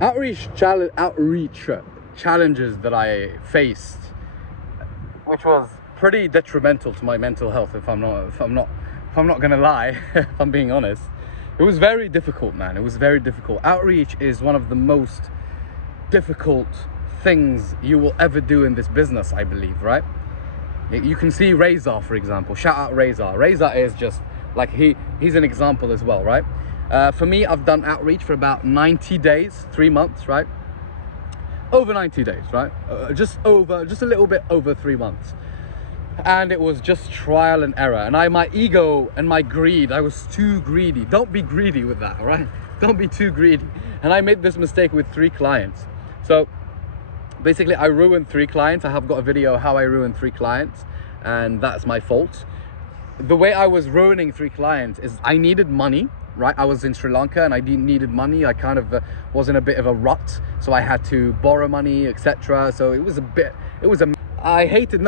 outreach challenges that I faced, which was pretty detrimental to my mental health. If I'm not gonna lie, if I'm being honest, it was very difficult, man. It was very difficult. Outreach is one of the most difficult things you will ever do in this business, I believe, right? You can see Razor, for example. Shout out Razor. Razor is just like, he's an example as well, right? For me, I've done outreach for about 90 days, 3 months, right? Over 90 days, right? Just a little bit over 3 months. And it was just trial and error. And my ego and my greed, I was too greedy. Don't be greedy with that, all right? Don't be too greedy. And I made this mistake with 3 clients. So basically, I ruined 3 clients. I have got a video how I ruined 3 clients, and that's my fault. The way I was ruining 3 clients is I needed money, right? I was in Sri Lanka and I needed money. I kind of was in a bit of a rut, so I had to borrow money, etc. So I hated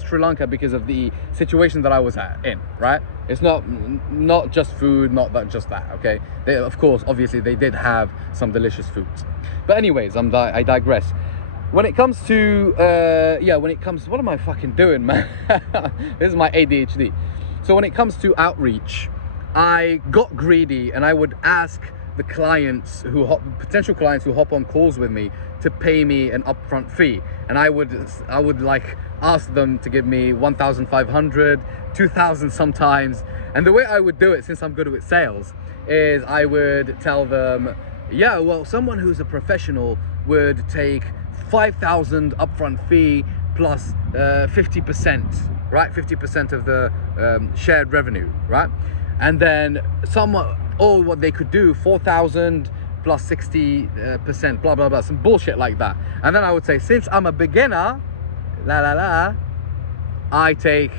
Sri Lanka because of the situation that I was in, right? It's not just food, just that, okay? Of course, obviously, they did have some delicious foods. But anyways, I digress. When it comes to, what am I fucking doing, man? This is my ADHD. So when it comes to outreach, I got greedy and I would ask the clients potential clients who hop on calls with me to pay me an upfront fee. And I would like ask them to give me 1,500, 2,000 sometimes. And the way I would do it, since I'm good with sales, is I would tell them, yeah, well, someone who's a professional would take 5,000 upfront fee plus 50%, right? 50% of the shared revenue, right? And then what they could do, 4,000 plus 60%, blah, blah, blah, some bullshit like that. And then I would say, since I'm a beginner, I take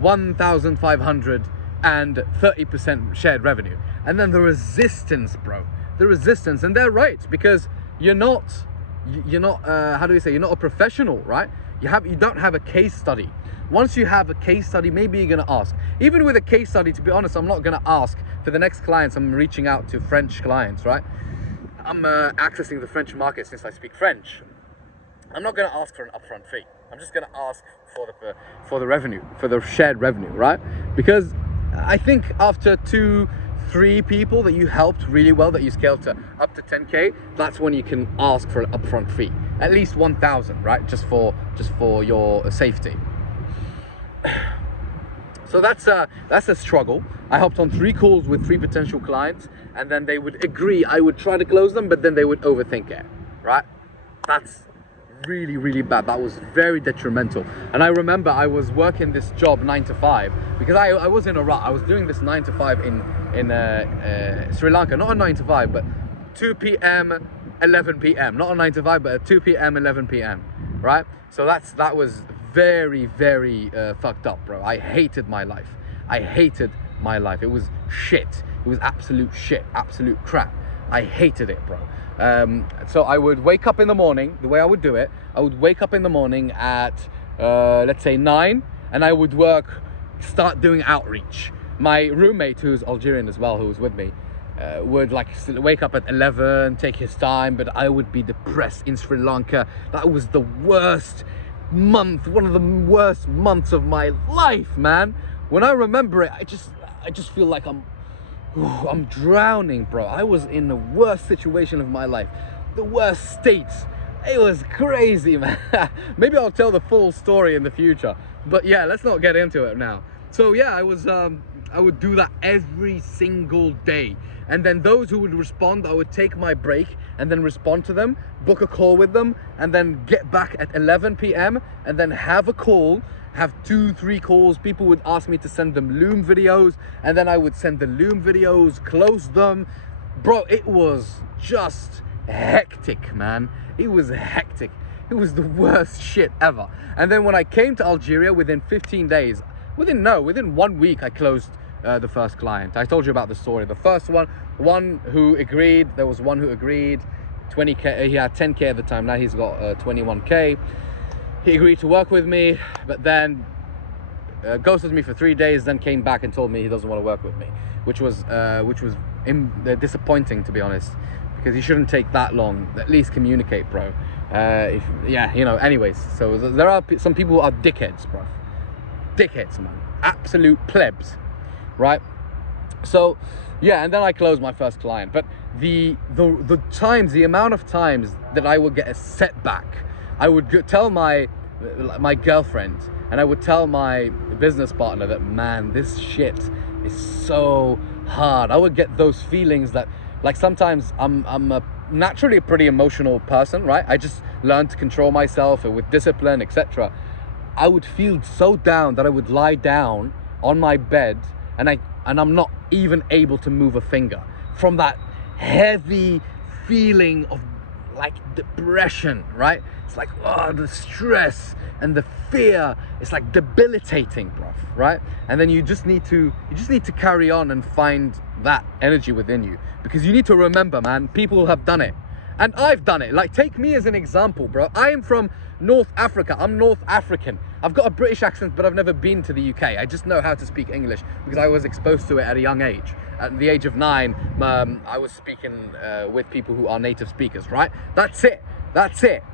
1,500 and 30% shared revenue. And then the resistance, bro, and they're right, because you're not how do we say, you're not a professional, right? You don't have a case study. Once you have a case study, maybe you're gonna ask. Even with a case study, to be honest, I'm not gonna ask for the next clients. I'm reaching out to French clients, right? I'm accessing the French market since I speak French. I'm not gonna ask for an upfront fee. I'm just gonna ask for the revenue, for the shared revenue, right? Because I think after 2-3 people that you helped really well, that you scaled to up to 10K, that's when you can ask for an upfront fee, at least 1,000, right? Just for your safety. So that's a struggle. I hopped on 3 calls with 3 potential clients, and then they would agree. I would try to close them, but then they would overthink it, right? That's really, really bad. That was very detrimental. And I remember I was working this job 9 to 5 because I was in a rut. I was doing this 9 to 5 in Sri Lanka, not a 9 to 5, but 2 p.m. 11 p.m. Not a 9 to 5, but a 2 p.m. 11 p.m. right? So that was very, very fucked up, bro. I hated my life. It was shit. It was absolute shit, absolute crap. I hated it, bro. So I would wake up in the morning. The way I would do it, I would wake up in the morning at let's say 9, and I would start doing outreach. My roommate, who's Algerian as well, who was with me, would like wake up at 11, take his time, but I would be depressed in Sri Lanka. That was the worst month, one of the worst months of my life, man. When I remember it, I just feel like I'm drowning, bro. I was in the worst situation of my life, the worst state. It was crazy, man. Maybe I'll tell the full story in the future, but yeah, let's not get into it now. So yeah, I would do that every single day. And then those who would respond, I would take my break and then respond to them, book a call with them, and then get back at 11 p.m. and then have a call, have 2-3 calls. People would ask me to send them Loom videos, and then I would send the Loom videos, close them. Bro, it was just hectic, man. It was hectic. It was the worst shit ever. And then when I came to Algeria, within 15 days, within 1 week, I closed the first client. I told you about the story. The first one who agreed, there was one who agreed, 20K, he had 10K at the time, now he's got 21K. He agreed to work with me, but then ghosted me for 3 days, then came back and told me he doesn't want to work with me, which was disappointing, to be honest. because you shouldn't take that long. At least communicate, bro. Yeah, you know, anyways, so there are some people who are dickheads, bro. Dickheads, man. Absolute plebs, right? So, yeah, and then I closed my first client. But the amount of times that I would get a setback, I would tell my girlfriend, and I would tell my business partner that, man, this shit is so hard. I would get those feelings that, like, sometimes I'm naturally a pretty emotional person, right? I just learned to control myself with discipline, etc. I would feel so down that I would lie down on my bed and I'm not even able to move a finger from that heavy feeling of like depression, right? It's like, oh, the stress and the fear, it's like debilitating, bro, right? And then you just need to carry on and find that energy within you, because you need to remember, man, people have done it. And I've done it. Like, take me as an example, bro. I am from North Africa. I'm North African. I've got a British accent, but I've never been to the UK. I just know how to speak English because I was exposed to it at a young age. At the age of 9, I was speaking with people who are native speakers, right? That's it. That's it.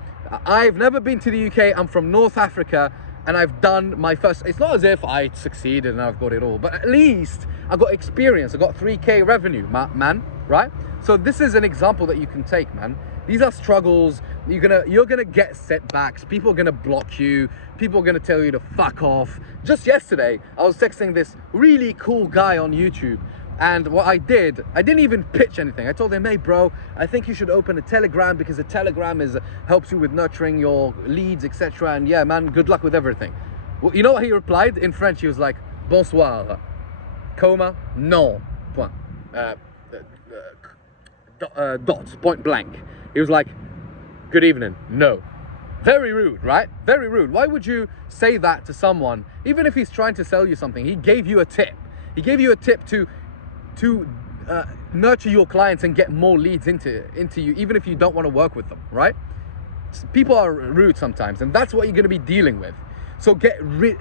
I've never been to the UK. I'm from North Africa, and I've done my first. It's not as if I succeeded and I've got it all, but at least I got experience. I got 3K revenue, man, right? So this is an example that you can take, man. These are struggles. You're gonna get setbacks. People are gonna block you. People are gonna tell you to fuck off. Just yesterday, I was texting this really cool guy on YouTube, and what I didn't even pitch anything. I told him, hey bro, I think you should open a Telegram, because a Telegram helps you with nurturing your leads, etc. And yeah, man, good luck with everything. Well, you know what he replied in French? He was like, bonsoir, coma, non, point. Dot, point blank. He was like, good evening, no. Very rude, right? Very rude. Why would you say that to someone, even if he's trying to sell you something? He gave you a tip. He gave you a tip to nurture your clients and get more leads into you, even if you don't want to work with them, right? People are rude sometimes, and that's what you're going to be dealing with. So get rid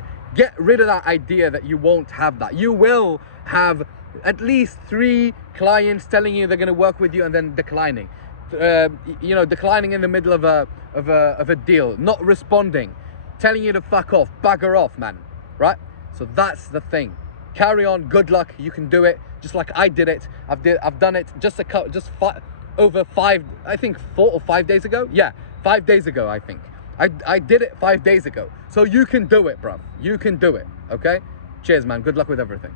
of that idea that you won't have that. You will have at least 3 clients telling you they're going to work with you and then declining. Declining in the middle of a deal, not responding, telling you to fuck off, bugger off, man, right? So that's the thing. Carry on. Good luck. You can do it, just like I did it. I've done it over 5, I think 4 or 5 days ago. Yeah, 5 days ago, I think. I did it 5 days ago. So you can do it, bro. You can do it. Okay. Cheers, man. Good luck with everything.